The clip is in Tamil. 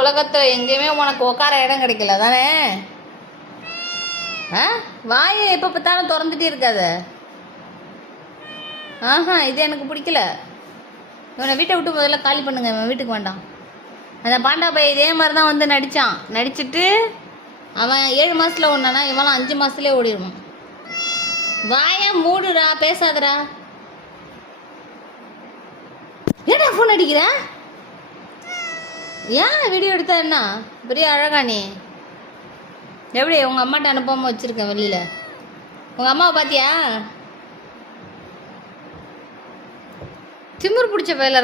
உலகத்தில் எங்கேயுமே உனக்கு உட்கார இடம் கிடைக்கல தானே? ஆ, வாயை எப்போ பார்த்தாலும் திறந்துட்டே இருக்காத. ஆஹா, இது எனக்கு பிடிக்கல. இவனை வீட்டை விட்டு முதல்ல காலி பண்ணுங்க. இவன் வீட்டுக்கு வேண்டாம். அந்த பாண்டா பையன் இதே மாதிரி தான் வந்து நடித்தான். நடிச்சுட்டு அவன் 7 மாதத்தில் ஓடினானா, இவெல்லாம் 5 மாதத்துலேயே ஓடிடுவான். வாயை மூடுடா, பேசாதடா. ஏடா ஃபோன் அடிக்கிற? ஏன் வீடியோ எடுத்தா என்ன? பெரிய அழகா நீ. எப்படி உங்கள் அம்மாட்ட அனுப்பாமல் வச்சுருக்கேன் வெளியில். உங்கள் அம்மாவை பார்த்தியா? திமிரு பிடிச்ச வேலை.